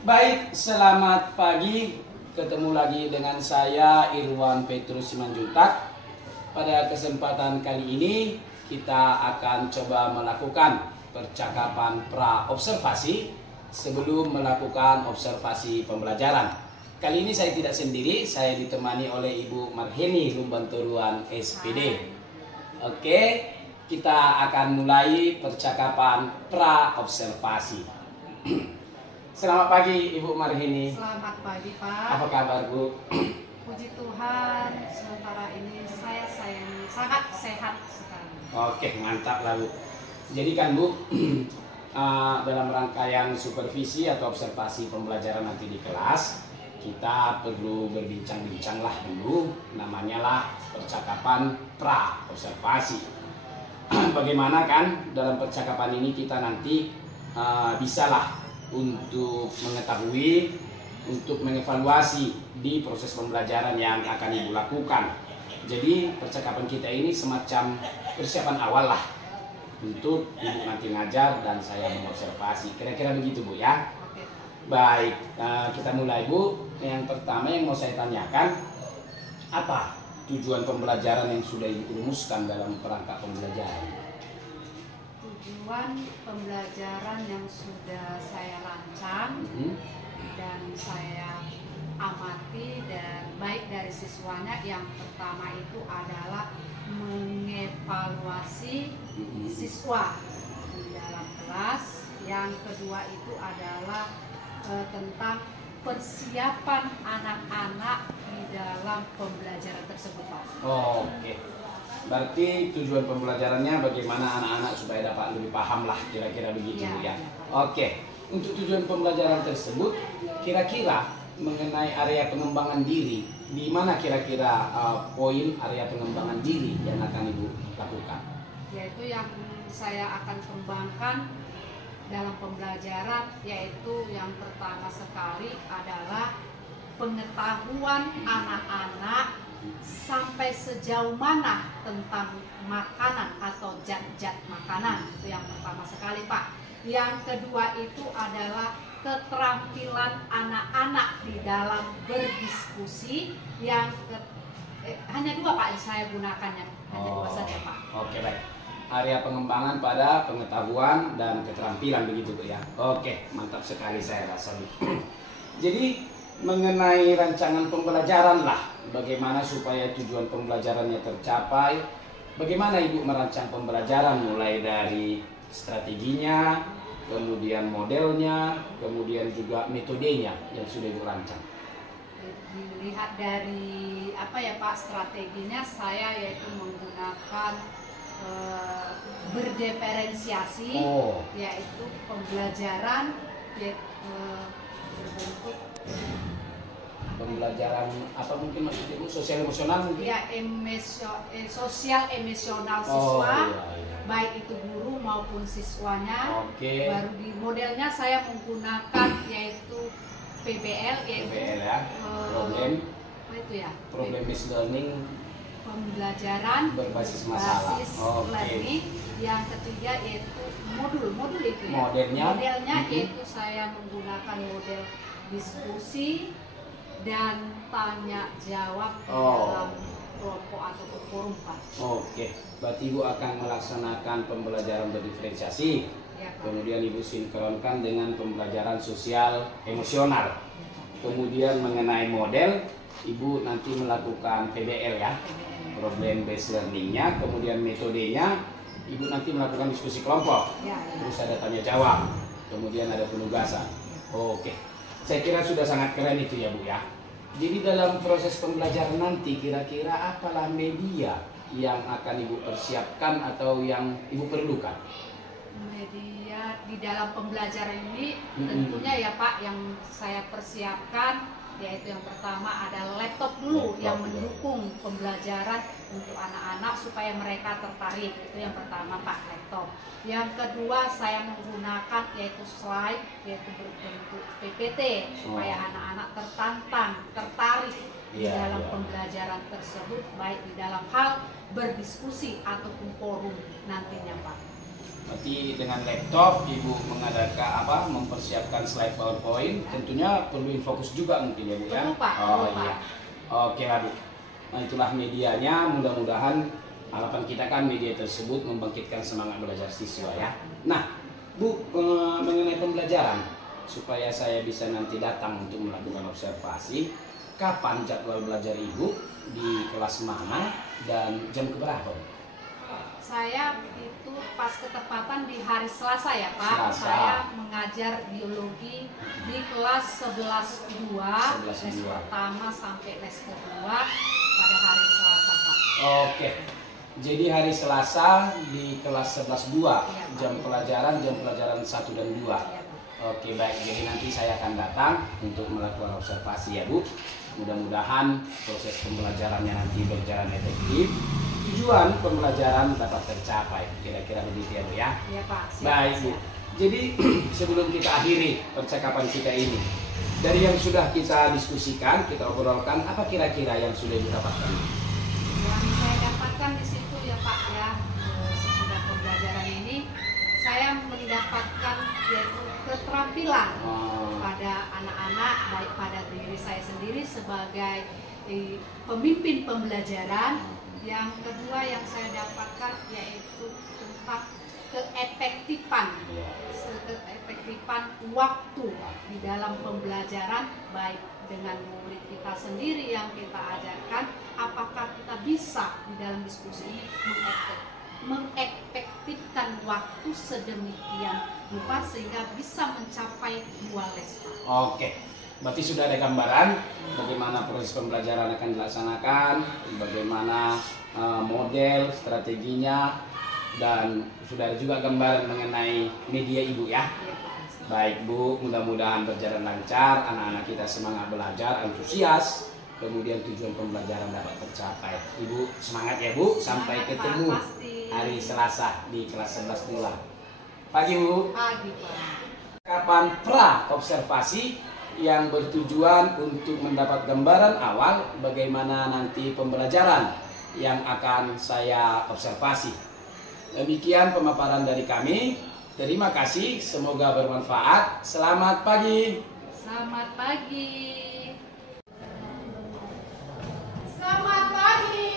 Baik, selamat pagi. Ketemu lagi dengan saya Irwan Petrus Simanjuntak. Pada kesempatan kali ini kita akan coba melakukan percakapan pra-observasi sebelum melakukan observasi pembelajaran. Kali ini saya tidak sendiri, saya ditemani oleh Ibu Marheni Lumbantoruan SPD. Oke, kita akan mulai percakapan pra-observasi. Selamat pagi Ibu Marheni. Selamat pagi Pak. Apa kabar Bu? Puji Tuhan, sementara ini saya sangat sehat sekarang. Oke, mantap lah Bu. Jadi kan Bu, dalam rangkaian supervisi atau observasi pembelajaran nanti di kelas, kita perlu berbincang-bincang lah dulu, namanya lah percakapan pra-observasi. Bagaimana kan dalam percakapan ini kita nanti bisalah untuk mengetahui, untuk mengevaluasi di proses pembelajaran yang akan Ibu lakukan. Jadi percakapan kita ini semacam persiapan awal lah untuk Ibu nanti ngajar dan saya mengobservasi. Kira-kira begitu Bu ya. Oke. Baik, kita mulai Bu. Yang pertama yang mau saya tanyakan, apa tujuan pembelajaran yang sudah Ibu rumuskan dalam perangkat pembelajaran? Tujuan pembelajaran yang sudah saya rancang dan saya amati dan baik dari siswanya, yang pertama itu adalah mengevaluasi siswa di dalam kelas. Yang kedua itu adalah tentang persiapan anak-anak di dalam pembelajaran tersebut Pak. Oke. Berarti tujuan pembelajarannya bagaimana anak-anak supaya dapat lebih paham lah, kira-kira begitu Bu ya. Oke. Untuk tujuan pembelajaran tersebut, kira-kira mengenai area pengembangan diri, di mana kira-kira poin area pengembangan diri yang akan Ibu lakukan? Yaitu yang saya akan kembangkan dalam pembelajaran, yaitu yang pertama sekali adalah pengetahuan anak-anak sampai sejauh mana tentang makanan atau zat-zat makanan. Itu yang pertama sekali Pak. Yang kedua itu adalah keterampilan anak-anak di dalam berdiskusi. Hanya dua Pak yang saya gunakannya, hanya dua saja Pak. Oke, baik. Area pengembangan pada pengetahuan dan keterampilan begitu Bu ya. Oke, mantap sekali saya rasa. Jadi mengenai rancangan pembelajaran lah, bagaimana supaya tujuan pembelajarannya tercapai, bagaimana Ibu merancang pembelajaran mulai dari strateginya, kemudian modelnya, kemudian juga metodenya yang sudah Ibu rancang. Dilihat dari apa ya Pak, strateginya saya yaitu menggunakan berdiferensiasi, yaitu pembelajaran berbentuk pembelajaran apa mungkin maksudnya Bu, sosial emosional mungkin? Ya, sosial emosional siswa, iya. baik itu guru maupun siswanya. Oke. Baru di modelnya saya menggunakan yaitu PBL, yaitu PBL ya, apa itu ya? problem based learning, pembelajaran berbasis masalah. learning. Yang ketiga yaitu modul itu ya. Modelnya yaitu saya menggunakan model diskusi dan tanya jawab dalam kelompok atau forum Pak. Oke, berarti Ibu akan melaksanakan pembelajaran berdiferensiasi, Ya, Pak. kemudian Ibu sinkronkan dengan pembelajaran sosial emosional. Kemudian mengenai model, Ibu nanti melakukan PBL ya, problem based learningnya, kemudian metodenya, Ibu nanti melakukan diskusi kelompok, terus ada tanya jawab, kemudian ada penugasan. Oke, saya kira sudah sangat keren itu ya Bu ya. Jadi dalam proses pembelajaran nanti kira-kira apalah media yang akan Ibu persiapkan atau yang Ibu perlukan? Media di dalam pembelajaran ini tentunya ya Pak, yang saya persiapkan yaitu yang pertama adalah laptop dulu yang mendukung pembelajaran untuk anak-anak supaya mereka tertarik. Itu yang pertama Pak, laptop. Yang kedua saya menggunakan yaitu slide, yaitu berbentuk PPT supaya anak-anak tertantang, tertarik di dalam pembelajaran tersebut, baik di dalam hal berdiskusi ataupun forum nantinya Pak. Berarti dengan laptop Ibu mengadakan mempersiapkan slide PowerPoint, tentunya perlu fokus juga mungkin ya Bu ya. Perlu, Pak. Oh Perlu, iya. Pak. Oke lah Bu. Nah itulah medianya, mudah-mudahan harapan kita kan media tersebut membangkitkan semangat belajar siswa ya. Nah Bu, mengenai pembelajaran, supaya saya bisa nanti datang untuk melakukan observasi, kapan jadwal belajar Ibu, di kelas mana, dan jam keberapa? Saya itu pas ketepatan di hari Selasa ya Pak. Selasa. Saya mengajar biologi di kelas 11-2, 11-2. les pertama sampai les kedua pada hari Selasa Pak. Oke, jadi hari Selasa di kelas 11-2, Iya, jam pelajaran 1 dan 2. Iya, Pak. Oke baik, jadi nanti saya akan datang untuk melakukan observasi ya Bu. Mudah-mudahan proses pembelajarannya nanti berjalan efektif, tujuan pembelajaran dapat tercapai, kira-kira begitu ya Bu ya. Iya Pak. Siap, Baik Bu, siap. jadi sebelum kita akhiri percakapan kita ini, dari yang sudah kita diskusikan, kita obrolkan, apa kira-kira yang sudah didapatkan? Yang saya dapatkan di situ ya Pak ya, sesudah pembelajaran ini saya mendapatkan yaitu keterampilan pada anak-anak, baik pada diri saya sendiri sebagai pemimpin pembelajaran. Yang kedua yang saya dapatkan yaitu tentang keefektifan waktu di dalam pembelajaran, baik dengan murid kita sendiri yang kita ajarkan, apakah kita bisa di dalam diskusi ini mengefektifkan waktu sedemikian rupa sehingga bisa mencapai 2 les. Oke, berarti sudah ada gambaran bagaimana proses pembelajaran akan dilaksanakan, bagaimana model, strateginya, dan sudah ada juga gambaran mengenai media Ibu ya. Baik Bu, mudah-mudahan berjalan lancar, anak-anak kita semangat belajar, antusias, kemudian tujuan pembelajaran dapat tercapai. Ibu semangat ya Bu, sampai ketemu hari Selasa di kelas 11-2. Pagi Bu. Pagi Pak. Kapan pra observasi yang bertujuan untuk mendapat gambaran awal bagaimana nanti pembelajaran yang akan saya observasi. Demikian pemaparan dari kami. Terima kasih, semoga bermanfaat. Selamat pagi. Selamat pagi. Selamat pagi.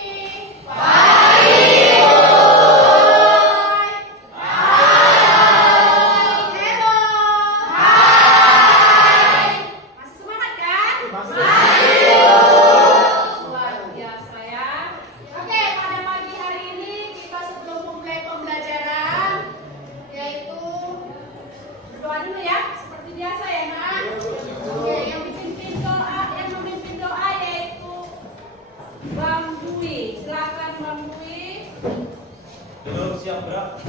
Siap gerak.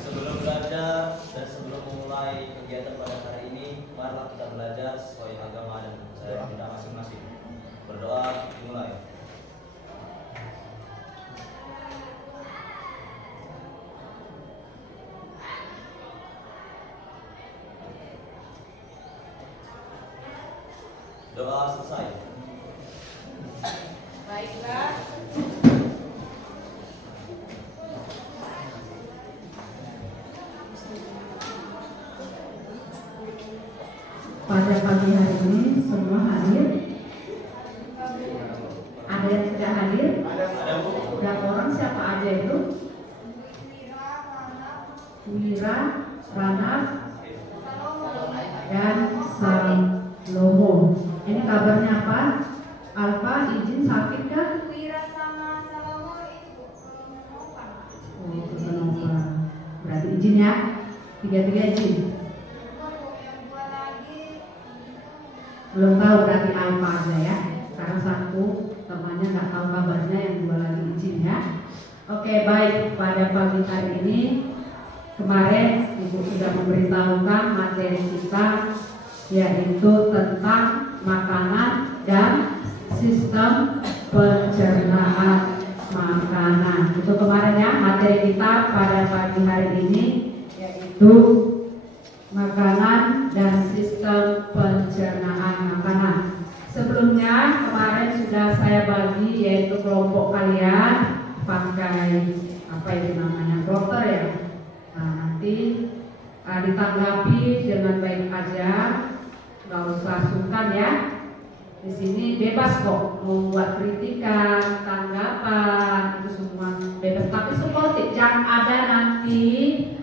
Sebelum belajar dan sebelum memulai kegiatan pada hari ini, marilah kita belajar sesuai agama dan kepercayaan kita masing-masing. Berdoa dimulai. Doa selesai. Baiklah. Pada pagi hari ini semua hadir. Ada yang tidak hadir? Ada Bu? Berapa orang, siapa aja itu? Wira, Ranaf, dan Salomo. Ini kabarnya apa? Alfa izin sakit kan? Wira sama Salomo itu Oh, kenapa? Berarti izin ya? Tiga-tiga izin. Belum tahu berarti Alfa aja ya. Karena satu temannya nggak tahu kabarnya, yang dua lagi izin ya. Oke baik, pada pagi hari ini kemarin Ibu sudah memberitahukan materi kita, yaitu tentang makanan dan sistem pencernaan makanan. Itu kemarin ya materi kita pada pagi hari ini, yaitu makanan dan sistem pencernaan makanan. Sebelumnya kemarin sudah saya bagi, yaitu kelompok kalian pakai apa itu namanya, kloter ya, nanti ditanggapi dengan baik aja, nggak usah sungkan ya. Di sini bebas kok membuat kritikan, tanggapan, itu semua bebas. Tapi sportif, jangan ada nanti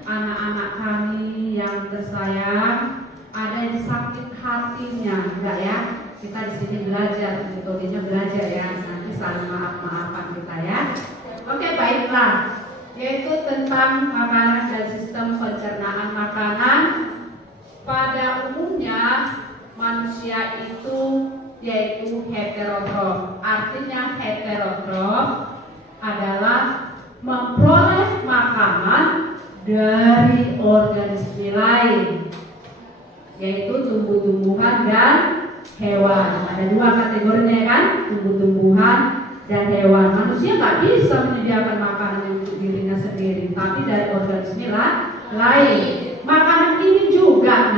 anak-anak kami yang tersayang ada yang sakit hatinya, enggak ya? Kita di sini belajar, metodenya belajar ya. Nanti saling maaf-maafan kita ya. Oke, baiklah. Yaitu tentang makanan dan sistem pencernaan makanan. Pada umumnya manusia itu yaitu heterotrof. Artinya heterotrof adalah memperoleh makanan dari organisme lain, yaitu tumbuh-tumbuhan dan hewan. Ada dua kategorinya kan, tumbuh-tumbuhan dan hewan. Manusia nggak bisa menyediakan makanan untuk dirinya sendiri, tapi dari organisme lain. Makanan ini juga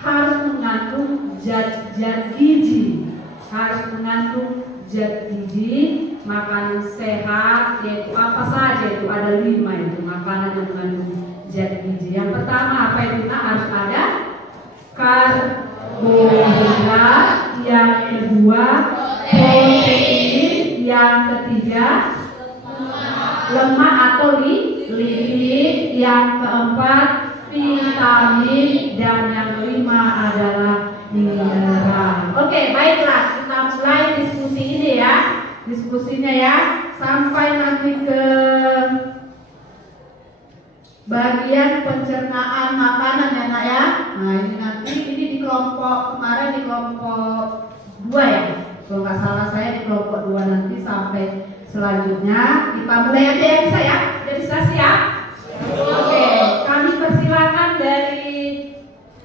harus mengandung zat-zat gizi, harus mengandung zat gizi. Makanan sehat yaitu apa saja, itu ada 5 itu makanan yang mengandung zat gizi. Yang pertama apa itu? Harus ada karbohidrat, yang kedua protein, yang ketiga lemak atau lipid, yang keempat vitamin, dan yang kelima adalah mineral. Oke, baiklah, kita mulai diskusi ini ya. Diskusinya ya, sampai nanti ke bagian pencernaan makanan ya nak ya. Nah ini nanti di kelompok kemarin di kelompok 2 ya. Kalau nggak salah saya di kelompok 2 nanti sampai selanjutnya. Kita mulai aja ya, bisa ya? Udah bisa siap? Oke, kami persilakan dari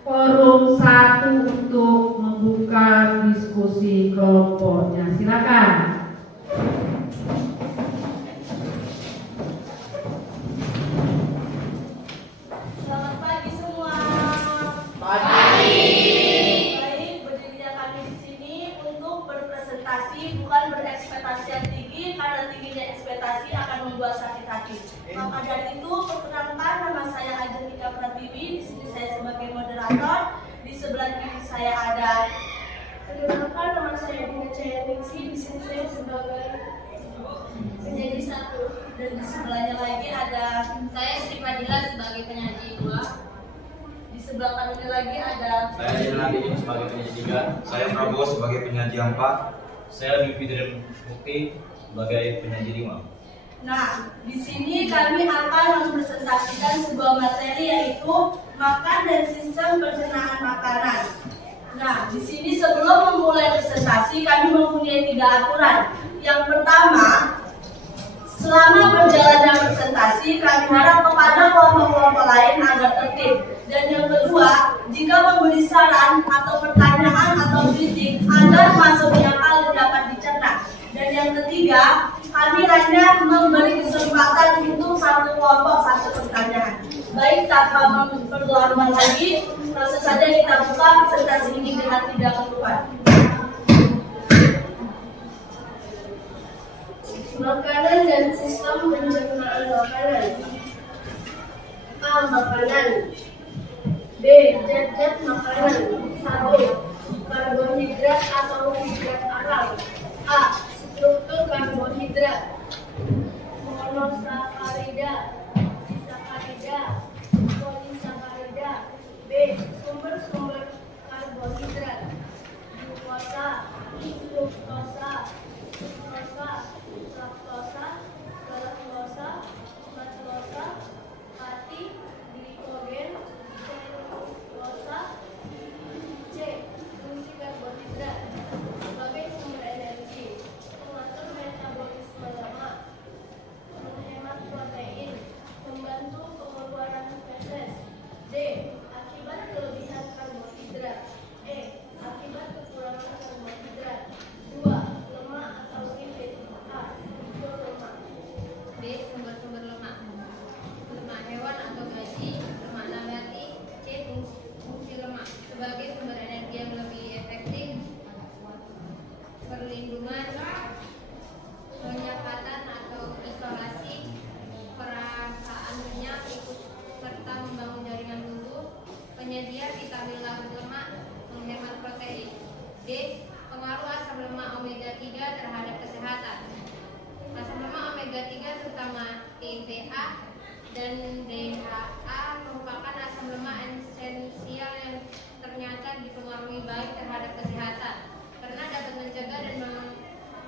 forum 1 untuk membuka diskusi kelompoknya. Silakan. Selamat pagi semua. Pagi. Baik, berdirinya kami di sini untuk berpresentasi, bukan berekspektasi yang tinggi, karena tingginya ekspektasi akan membuat sakit hati. Maka dari itu, perkenalkan, nama saya Ajentika Pratiwi. Di sini saya sebagai moderator. Di sebelah kiri saya ada. Perkenalkan, nama saya Dina Cayaningsi. Di sini saya sebagai penyaji 1. Dan di sebelahnya lagi ada Saya Sri Fadila sebagai penyaji 2. di sebelah kanannya lagi ada. Saya Jenadi sebagai penyaji 3. Saya Prabowo sebagai penyaji 4. Saya Bivitri Mukti sebagai penyaji 5. Nah, di sini kami akan mempresentasikan sebuah materi yaitu makan dan sistem pencernaan makanan. Nah, di sini sebelum memulai presentasi kami mempunyai 3 aturan. Yang pertama, selama berjalannya presentasi kami harap kepada kelompok-kelompok lain agar tertib. Dan yang kedua, jika memberi saran atau pertanyaan atau kritik agar masuk di akal dan dapat dicerna. Dan yang ketiga, kami hanya memberi kesempatan untuk satu kelompok 1 pertanyaan. Baik, tanpa memperlama lagi, langsung saja kita buka presentasi ini dengan tidak keluar. Makanan dan sistem pencernaan makanan. A. Makanan. B. Zat-zat makanan. 1. Karbohidrat atau hidrat alam. A. Struktur karbohidrat. Monosakarida, disakarida, polisakarida. B. Sumber-sumber karbohidrat. Glukosa, fruktosa, sukrosa, laktosa, galaktosa, lactosa, hati, glikogen, selulosa. C. Fungsi karbohidrat sebagai sumber energi, mengatur metabolisme lemak, PPA dan DHA merupakan asam lemak esensial yang ternyata dipengaruhi baik terhadap kesehatan karena dapat mencegah dan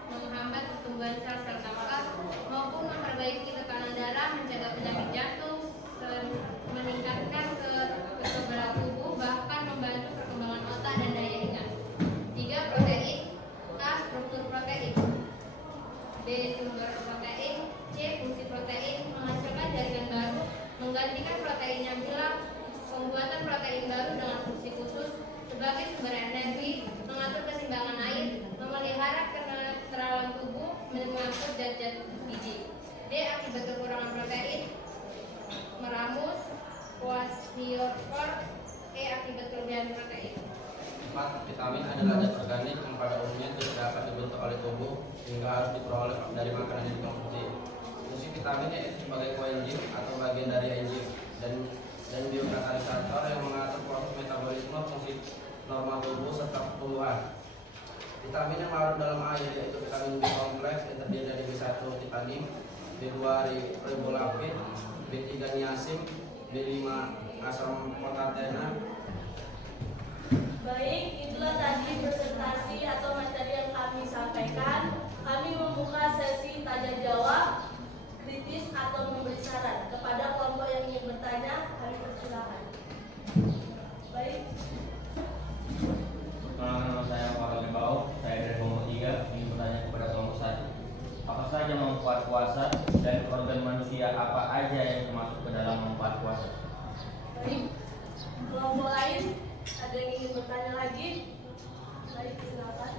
menghambat pertumbuhan sel-sel kanker maupun memperbaiki tekanan darah, mencegah penyakit jantung, meningkatkan kekebalan tubuh, bahkan membantu perkembangan otak dan daya ingat. 3. Protein. A. Struktur protein. B. Sumber protein. C. Fungsi protein. Menghasilkan jaringan baru, menggantikan protein yang hilang, pembuatan protein baru dengan fungsi khusus sebagai sumber energi, mengatur keseimbangan air, memelihara kenetralan tubuh, mengatur zat-zat gizi. D. Akibat kekurangan protein, meramus, kwashiorkor. E. Akibat kelebihan protein. 4. Vitamin adalah zat organik yang pada umumnya tidak dapat dibentuk oleh tubuh sehingga harus diperoleh dari makanan yang dikonsumsi. Fungsi vitamin yaitu sebagai koenzim atau bagian dari enzim dan biokatalisator yang mengatur proses metabolisme, fungsi normal tubuh serta pertumbuhan. Vitamin yang larut dalam air yaitu vitamin B kompleks yang terdiri dari B1 titanin, B2 ribolapid, B3 niacin, B5 asam potatena. Baik, itulah tadi presentasi atau materi yang kami sampaikan. Kami membuka sesi tanya jawab, kritis atau memberi saran kepada kelompok yang ingin bertanya. Kami persilakan. Baik. Nama saya Pak Bau, saya dari kelompok 3 ingin bertanya kepada kelompok 1. Apa saja manfaat puasa dan organ manusia apa aja yang termasuk ke dalam manfaat puasa? Baik. Kelompok lain ada yang ingin bertanya lagi? Baik, silakan.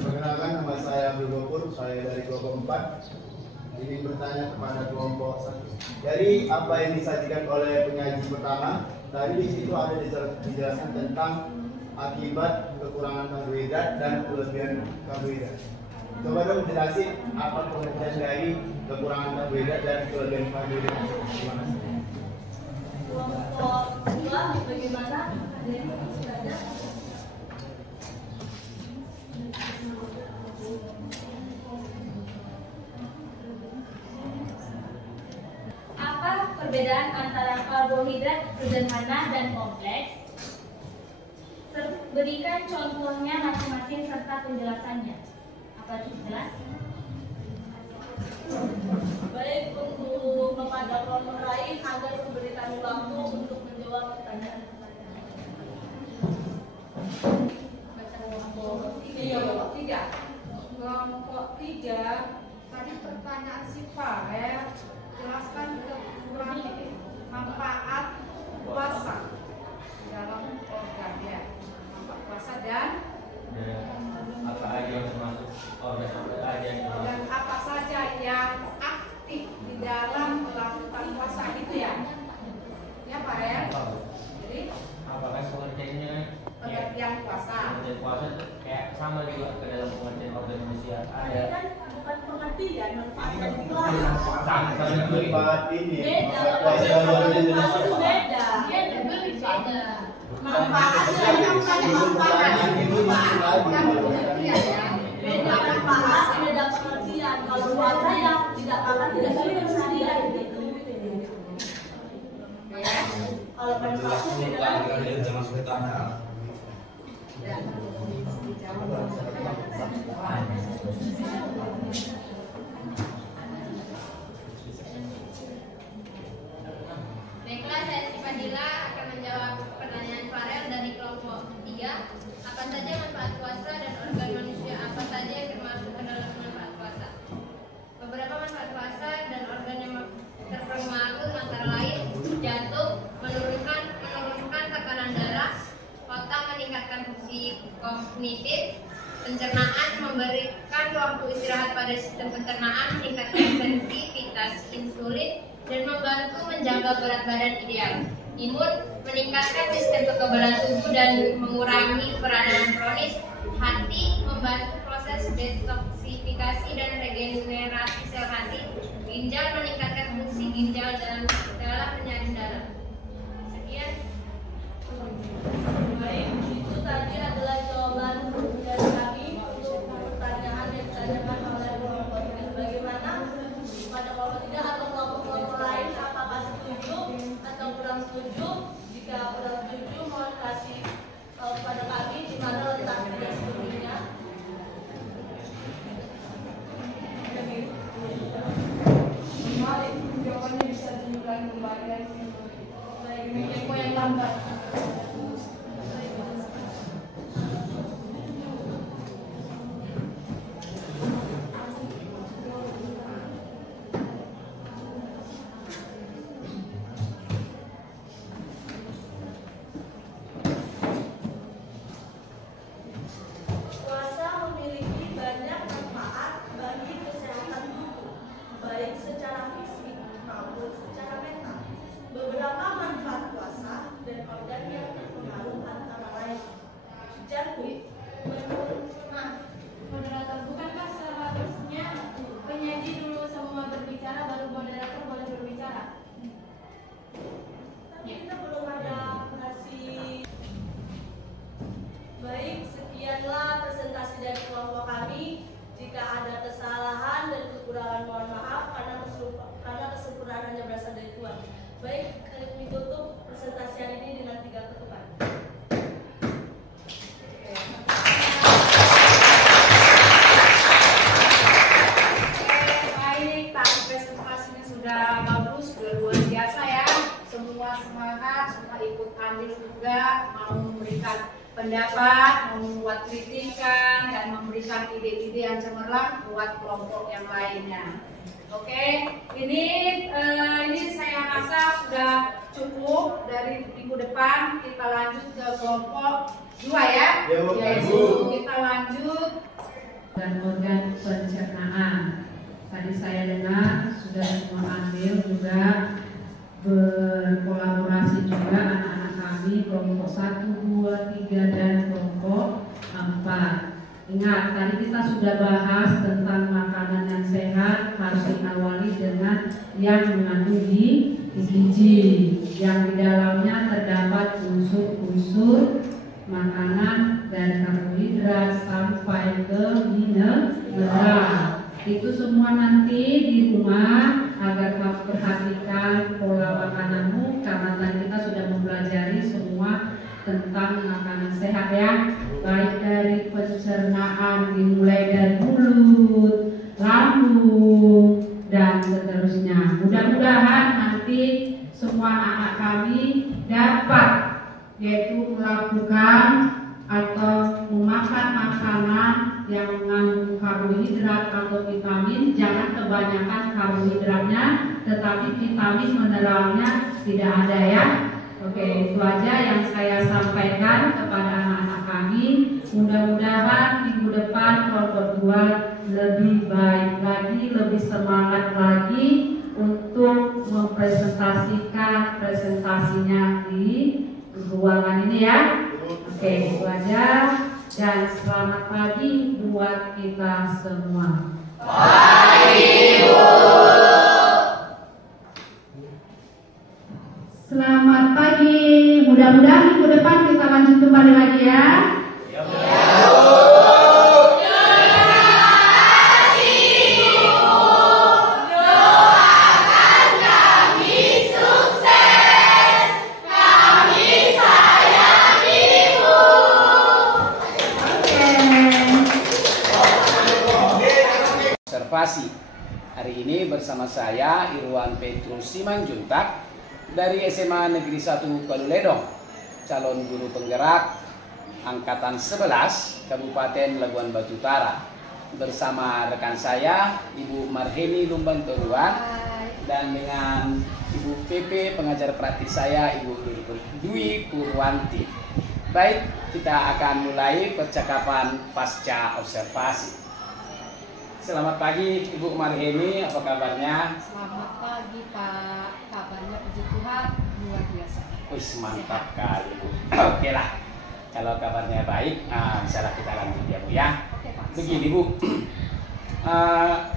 Perkenalkan, nama saya Abdul Gopur, saya dari kelompok 4. Ingin bertanya kepada kelompok 1. Dari apa yang disajikan oleh penyaji pertama, tadi di situ ada dijelaskan tentang akibat kekurangan karbohidrat dan kelebihan karbohidrat. Coba dong jelasin apa pengertian dari kekurangan karbohidrat dan kelebihan karbohidrat. Terima kasih. Kelompok 2 bagaimana? Ada yang bertanya? Apa perbedaan antara karbohidrat sederhana dan kompleks? Berikan contohnya masing-masing serta penjelasannya. Apa cukup jelas? Baik, untuk kepada kelompok lain agar memberikan waktu untuk menjawab pertanyaan-pertanyaan. Kelompok 3 tadi pertanyaan si Farel, jelaskan kekurangan manfaat puasa dalam organnya, manfaat puasa dan apa aja yang termasuk organ apa aja yang termasuk dan apa saja yang aktif di dalam melakukan puasa itu ya Pak ya. Jadi apakah pengertiannya pengertian puasa. Pengertian puasa itu kayak sama juga ke dalam pengertian organ manusia. Ada Kan bukan pengertian, manfaat dan Manfaat ini. beda. Manfaat Manfaat itu beda. Beda. Manfaat dengan manfaat. Kan pengertian ya. Beda manfaat, beda pengertian. Kalau puasa ya tidak akan tidak pengertian gitu. Kalau manfaat itu beda lagi. Jangan sulit tanya. Baiklah, saya Sri Fadila akan menjawab pertanyaan Farel dari kelompok 3. Apa saja manfaat puasa dan organ manusia apa saja yang termasuk ke dalam manfaat puasa? Beberapa manfaat puasa dan organ yang terpengaruh antara lain jantung, menurunkan tekanan darah, otak meningkatkan fungsi kognitif, pencernaan, memberikan waktu istirahat pada sistem pencernaan, meningkatkan sensitivitas insulin, dan membantu menjaga berat badan ideal. Imun, meningkatkan sistem kekebalan tubuh dan mengurangi peradangan kronis. Hati, membantu proses detoksifikasi dan regenerasi sel hati. Ginjal, meningkatkan fungsi ginjal dalam penyaring darah. Sekian. Baik, itu tadi adalah jawaban dari kami untuk pertanyaan yang ditanyakan oleh kelompok 3. Bagaimana pada kelompok 3 atau kelompok dan membagikan tempo yang lambat. Puasa memiliki banyak manfaat bagi kesehatan tubuh, baik secara fisik maupun secara mental. Beberapa manfaat puasa dan organ yang terpengaruh antara lain jantung. Moderator, bukankah seharusnya penyaji dulu semua berbicara baru moderator boleh berbicara? Kita belum ada ngasih. Baik, sekianlah presentasi dari kelompok kami. Jika ada kesalahan dan kekurangan mohon maaf karena kesempurnaan hanya berasal dari Tuhan. Baik, kami tutup presentasi hari ini dengan 3 ketukan. Baik, tadi presentasinya sudah bagus, sudah luar biasa ya. Semua semangat, semua ikut andil juga, mau memberikan pendapat, mau membuat kritikan, dan memberikan ide-ide yang cemerlang buat kelompok yang lainnya. Oke, ini saya rasa sudah cukup. Dari minggu depan kita lanjut ke kelompok 2 ya. Yaitu kita lanjut dan organ pencernaan. Tadi saya dengar sudah semua ambil juga berkolaborasi juga anak-anak kami kelompok 1, 2, 3 dan kelompok 4. Ingat, tadi kita sudah bahas tentang makanan yang sehat harus diawali dengan yang mengandung gizi, yang di dalamnya terdapat unsur-unsur makanan dari karbohidrat sampai ke mineral. Itu semua nanti di rumah agar kamu perhatikan pola makananmu, karena tadi kita sudah mempelajari semua tentang makanan sehat ya, baik dari pencernaan dimulai dari mulut, lambung dan seterusnya. Mudah-mudahan nanti semua anak kami dapat yaitu melakukan atau memakan makanan yang mengandung karbohidrat atau vitamin. Jangan kebanyakan karbohidratnya, tetapi vitamin mineralnya tidak ada ya. Oke, itu aja yang saya sampaikan kepada anak-anak kami. Mudah-mudahan minggu depan kelompok 2 lebih baik lagi, lebih semangat lagi untuk mempresentasikan presentasinya di ruangan ini ya. Oke, itu aja. Dan selamat pagi buat kita semua. Pagi, Bu. Selamat pagi. Mudah-mudahan minggu depan kita lanjut kembali lagi ya. Observasi. Hari ini bersama saya Irwan Petrus Simanjuntak dari SMA Negeri 1 Paluledong, calon guru penggerak angkatan 11 Kabupaten Labuan Batu Utara, bersama rekan saya Ibu Marheni Lumbantoruan dan dengan Ibu PP pengajar praktik saya Ibu Dwi Purwanti. Baik, kita akan mulai percakapan pasca observasi. Selamat pagi Ibu Marheni, apa kabarnya? Selamat pagi Pak, kabarnya puji Tuhan luar biasa. Wih, mantap kali Bu. Oke lah, kalau kabarnya baik, misalnya kita lanjut ya Bu ya. Begini Bu,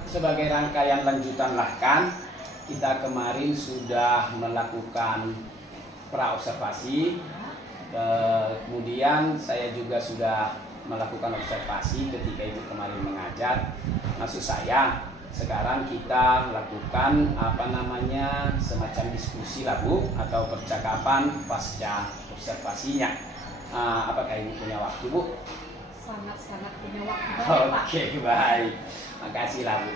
sebagai rangkaian lanjutan lah kan, kita kemarin sudah melakukan pra-observasi, kemudian saya juga sudah melakukan observasi ketika Ibu kemarin mengajar. Maksud saya, sekarang kita lakukan semacam diskusi lah Bu, atau percakapan pasca observasinya. Apakah Ibu punya waktu Bu? Sangat-sangat punya waktu banyak Pak. Oke, baik. Makasih lah Bu.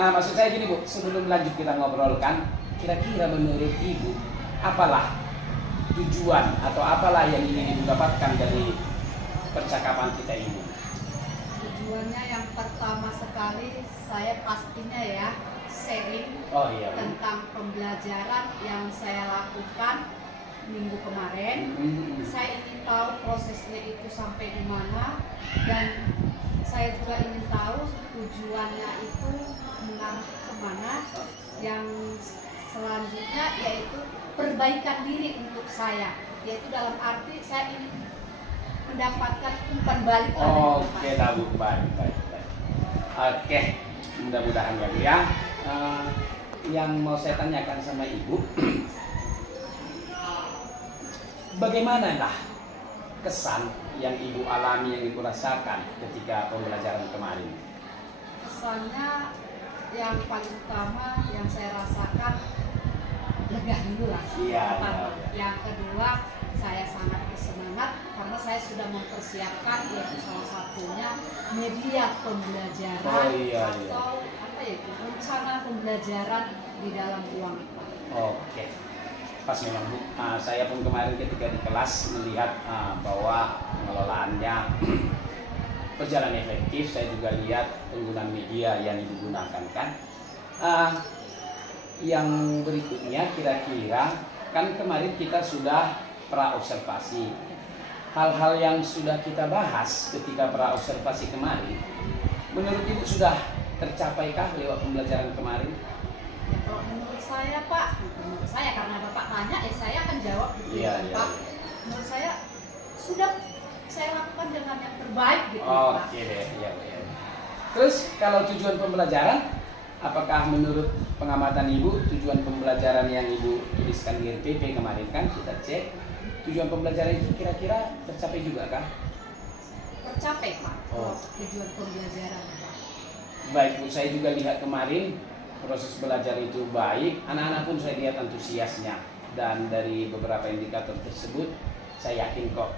Maksud saya gini Bu, sebelum lanjut kita ngobrolkan, kira-kira menurut Ibu apalah tujuan atau apalah yang ingin Ibu dapatkan dari percakapan kita ini? Tujuannya yang pertama sekali saya pastinya ya sharing tentang pembelajaran yang saya lakukan minggu kemarin. Saya ingin tahu prosesnya itu sampai di mana, dan saya juga ingin tahu tujuannya itu mengarah kemana. Yang selanjutnya yaitu perbaikan diri untuk saya, yaitu dalam arti saya ingin mendapatkan umpan balik. Oke, baik. Oke, mudah-mudahan ya. Yang mau saya tanyakan sama Ibu, bagaimana lah kesan yang Ibu alami, yang Ibu rasakan ketika pembelajaran kemarin? Kesannya yang paling utama yang saya rasakan lega dulu lah. Yang kedua, saya sangat bersemangat karena saya sudah mempersiapkan, yaitu salah satunya media pembelajaran atau apa ya, rencana pembelajaran di dalam ruang. Oke. Pas memang Bu, saya pun kemarin ketika di kelas melihat bahwa pengelolaannya berjalan efektif. Saya juga lihat penggunaan media yang digunakan kan. Yang berikutnya kira-kira kan kemarin kita sudah pra-observasi. Hal-hal yang sudah kita bahas ketika pra-observasi kemarin, menurut Ibu sudah tercapaikah lewat pembelajaran kemarin? Kalau menurut saya Pak, menurut saya karena Bapak tanya, saya akan jawab gitu Pak. Menurut saya sudah saya lakukan dengan yang terbaik gitu Pak. Oke deh, iya. Terus kalau tujuan pembelajaran, apakah menurut pengamatan Ibu tujuan pembelajaran yang Ibu tuliskan di RPP kemarin kan kita cek, tujuan pembelajaran itu kira-kira tercapai juga kah? Tercapai Pak. Tujuan pembelajaran Pak. Baik Bu, saya juga lihat kemarin proses belajar itu baik, anak-anak pun saya lihat antusiasnya, dan dari beberapa indikator tersebut saya yakin kok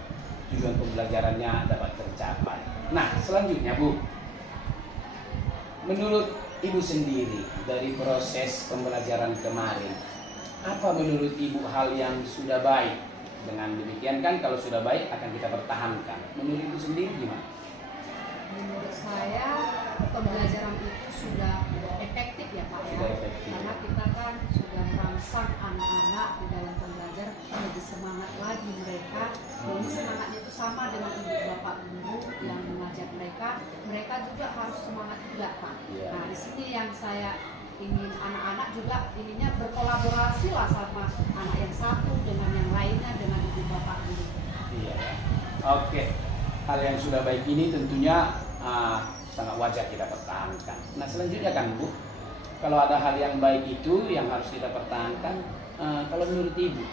tujuan pembelajarannya dapat tercapai. Nah, selanjutnya Bu, menurut Ibu sendiri dari proses pembelajaran kemarin, apa menurut Ibu hal yang sudah baik? Dengan demikian kan kalau sudah baik akan kita pertahankan. Menurut Ibu sendiri gimana? Menurut saya pembelajaran itu sudah efektif ya Pak ya. Karena kita kan sudah merangsang anak-anak di dalam pembelajaran lebih semangat lagi mereka. Jadi semangatnya itu sama dengan ibu bapak guru yang mengajar mereka. Mereka juga harus semangat juga Pak. Nah di sini yang saya ingin anak-anak juga ininya berkolaborasi lah sama anak yang satu dengan yang lainnya dengan ibu bapak guru. Iya. Oke. Hal yang sudah baik ini tentunya sangat wajar kita pertahankan. Nah selanjutnya kan Bu, kalau ada hal yang baik itu yang harus kita pertahankan, kalau menurut Ibu,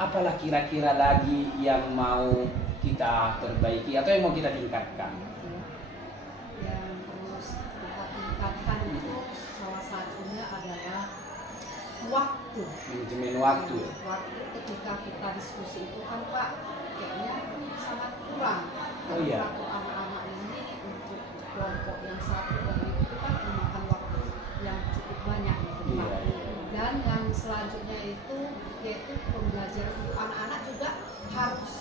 apalah kira-kira lagi yang mau kita perbaiki atau yang mau kita tingkatkan? Yang harus kita tingkatkan itu salah satunya adalah waktu. Manajemen waktu. Waktu ketika kita diskusi itu kan Pak, kayaknya sangat kurang. Waktu anak-anak ini untuk kelompok yang satu dan itu kan memakan waktu yang cukup banyak gitu Pak. Dan yang selanjutnya itu yaitu pembelajaran untuk anak-anak juga harus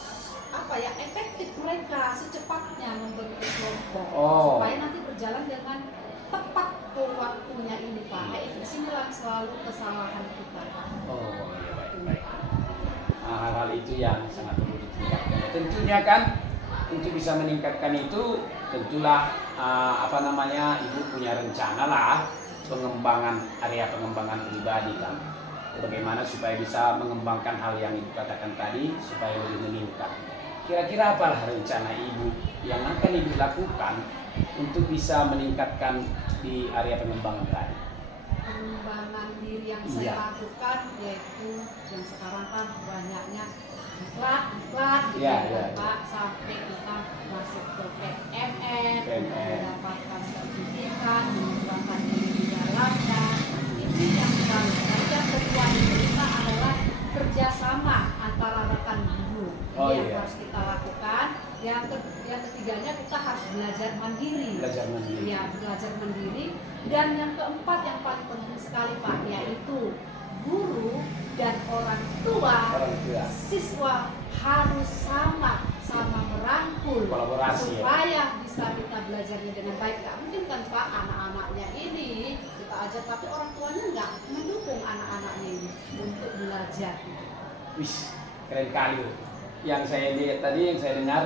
efektif mereka secepatnya membentuk kelompok supaya nanti berjalan dengan tepat waktunya ini Pak. Di sinilah selalu kesalahan kita Pak. Baik. Hal-hal itu yang sangat perlu ditingkatkan. Tentunya kan untuk bisa meningkatkan itu tentulah Ibu punya rencana lah area pengembangan pribadi kan. Bagaimana supaya bisa mengembangkan hal yang Ibu katakan tadi supaya lebih meningkat. Kira-kira apalah rencana Ibu yang akan Ibu lakukan untuk bisa meningkatkan di area pengembangan tadi? Pengembangan diri yang saya lakukan yaitu yang sekarang kan banyaknya iklan Pak, sampai kita masuk ke PNN, mendapatkan sertifikat, mengembangkan diri di dalamnya. Ini yang paling yang kedua kita adalah kerjasama antara rekan guru yang harus kita lakukan. Yang ketiganya kita harus belajar mandiri. Belajar mandiri. Dan yang keempat yang paling penting sekali Pak, yaitu dan orang tua, siswa harus sama merangkul kolaborasi, supaya bisa kita belajarnya dengan baik. Nggak mungkin kan Pak, anak-anaknya ini kita ajar tapi orang tuanya nggak mendukung anak-anaknya ini untuk belajar. Wih, keren kali. Yang saya lihat tadi, yang saya dengar,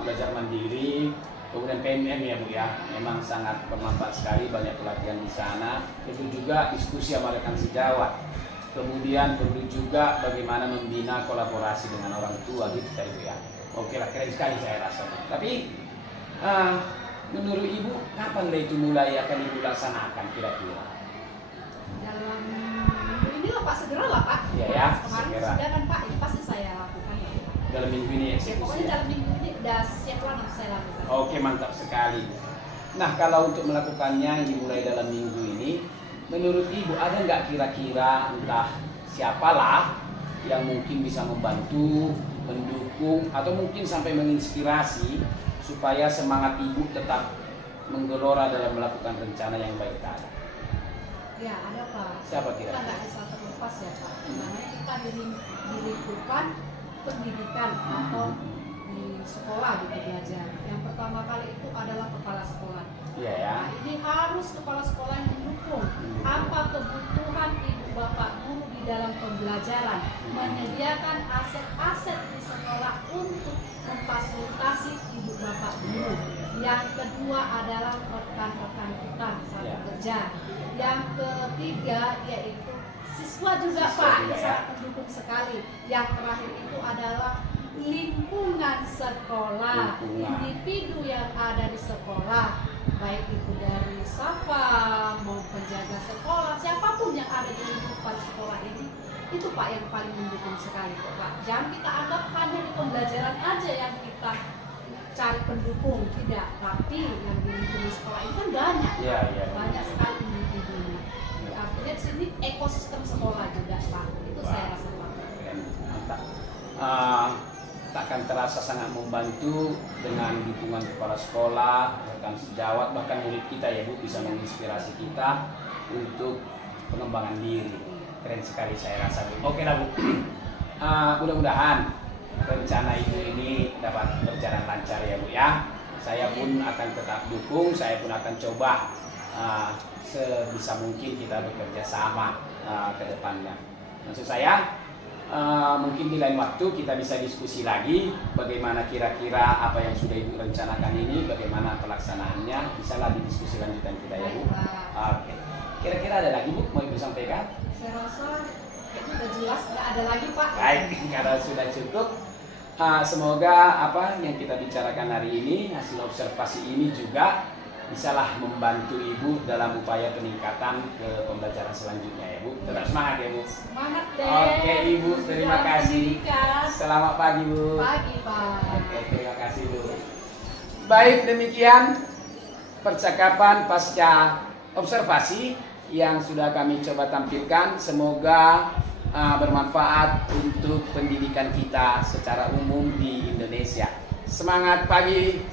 belajar mandiri, kemudian PMM ya Bu ya, memang sangat bermanfaat sekali, banyak pelatihan di sana. Itu juga diskusi sama rekan sejawat. Kemudian perlu juga bagaimana membina kolaborasi dengan orang tua gitu tadi Bu ya. Oke lah, keren sekali saya rasa. Tapi menurut Ibu kapan itu mulai akan Ibu laksanakan kira-kira? Dalam minggu ini lah Pak, segera lah Pak. Iya ya, kemarin segera. sudah kan Pak, ini pasti saya lakukan ya. Dalam minggu ini Ya, eksekusi. pokoknya dalam minggu ini udah siap lah nanti saya lakukan. Oke, mantap sekali. Nah, kalau untuk melakukannya dimulai dalam minggu ini, menurut Ibu ada nggak kira-kira entah siapalah yang mungkin bisa membantu, mendukung, atau mungkin sampai menginspirasi supaya semangat Ibu tetap menggelora dalam melakukan rencana yang baik tadi? Ya, ada Pak. Siapa kira-kira? Kita nggak bisa terlepas ya Pak. Namanya kita di lingkungan pendidikan atau di sekolah gitu belajar. Yang pertama kali itu adalah kepala sekolah. Iya ya. Nah, ini harus kepala sekolah yang mendukung apa kebutuhan ibu bapak guru di dalam pembelajaran, menyediakan aset-aset di sekolah untuk memfasilitasi ibu bapak guru. Yang kedua adalah rekan-rekan kita saat bekerja. Yang ketiga yaitu siswa juga Pak, juga, sangat mendukung sekali. Yang terakhir itu adalah lingkungan sekolah, individu yang ada di sekolah, baik itu dari satpam maupun penjaga sekolah, siapapun yang ada di lingkungan sekolah ini, itu Pak yang paling mendukung sekali Pak. Jangan kita anggap hanya di pembelajaran aja yang kita cari pendukung, tidak, tapi yang di lingkungan sekolah itu kan banyak, banyak sekali individunya. Artinya di sini ekosistem sekolah juga Pak, itu saya rasa Pak. Mantap. Takkan terasa sangat membantu dengan dukungan kepala sekolah, rekan sejawat, bahkan murid kita ya Bu, bisa menginspirasi kita untuk pengembangan diri. Keren sekali saya rasa Bu. Oke lah Bu, mudah-mudahan rencana Ibu ini dapat berjalan lancar ya Bu ya. Saya pun akan tetap dukung, saya pun akan coba sebisa mungkin kita bekerja sama ke depannya. Maksud saya, mungkin di lain waktu kita bisa diskusi lagi bagaimana kira-kira apa yang sudah Ibu rencanakan ini, bagaimana pelaksanaannya, bisa lagi diskusi lanjutan kita ya Bu. Oke. Kira-kira ada lagi Bu mau Ibu sampaikan? Saya rasa sudah jelas, nggak ada lagi Pak. Baik, karena sudah cukup. Semoga apa yang kita bicarakan hari ini, hasil observasi ini juga bisalah membantu Ibu dalam upaya peningkatan ke pembelajaran selanjutnya ya Bu. Tetap semangat ya Bu. Semangat deh. Oke Ibu, terima kasih. Selamat pagi Bu. Pagi Pak. Oke, terima kasih Bu. Baik, demikian percakapan pasca observasi yang sudah kami coba tampilkan. Semoga bermanfaat untuk pendidikan kita secara umum di Indonesia. Semangat pagi.